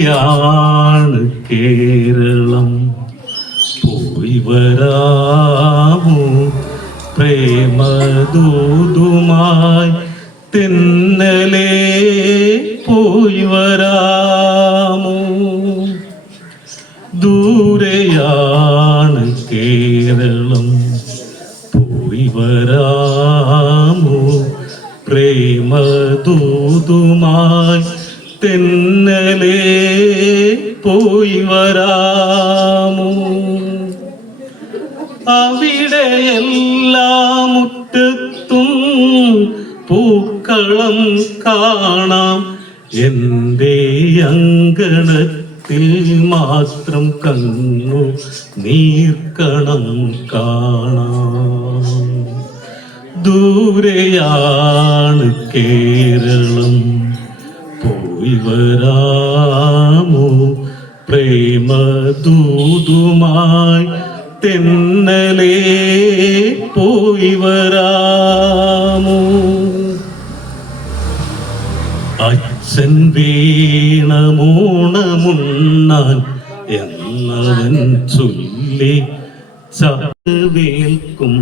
യാണ് കേരളം. പോയി വരാമോ? പ്രേമദൂതുമായി തിന്നലെ പോയി വരാമോ? ദൂരെയാണ് കേരളം. പോയി വരാമോ? പ്രേമദൂതുമായി തെന്നലേ പോയി വരാമോ? എല്ലാ മുറ്റത്തും പൂക്കളം കാണാം. എന്റെ അങ്കണത്തിൽ മാത്രം കണ്ണു നീർക്കണം കാണാം. ദൂരെയാണ് കേരളം. പോയി പ്രേമ പ്രേമദൂതുമായി തെന്നലേ പോയി വരാമോ? അച്ഛൻ വീണമോണമുണ്ണാൻ എന്നവൻ ചൊല്ലി ചവേൽക്കും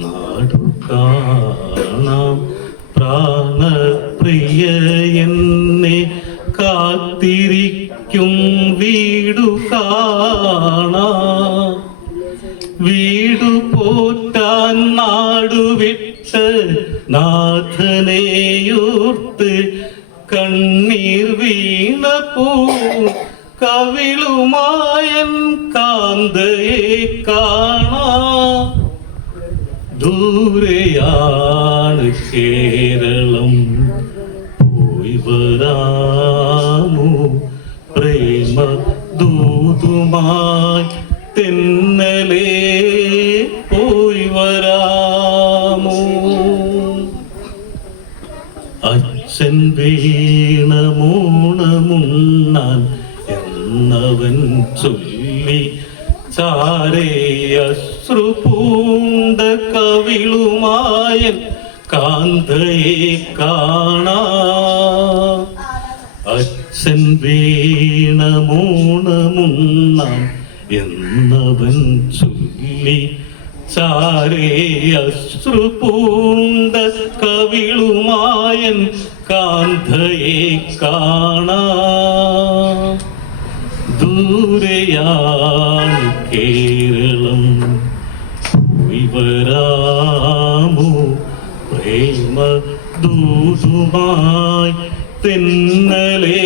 നാടു കാണാം. വീടു കാണാം വീടു പോറ്റാൻ നാടുവിട്ട് നാഥനെയോർത്ത് കണ്ണീർ വീണപ്പോ കവിളുമായൻ കാന്തയെ കാണാ ദൂരെയാണ് കേരളം പ്രേമ ദൂതുമായി തെന്നലേ പോയി വരാമോ? അച്ഛൻ വീണമൂണമുണ്ണാൻ എന്നവൻ ചൊല്ലി ചാരേ അശ്രുപൂണ്ട കവിളുമായൻ കാന്തയെ കാണാ. അച്ഛൻ വീണമൂണമുണ്ണാൻ എന്നവൻ ചൊല്ലി ചാരേ അശ്രുപൂണ്ട കവിളുമായൻ കാന്തയെ കാണാ. ദൂരെയാണ് കേരളം പോയി വരാമോ പ്രേമ ദൂതുമായി തെന്നലേ.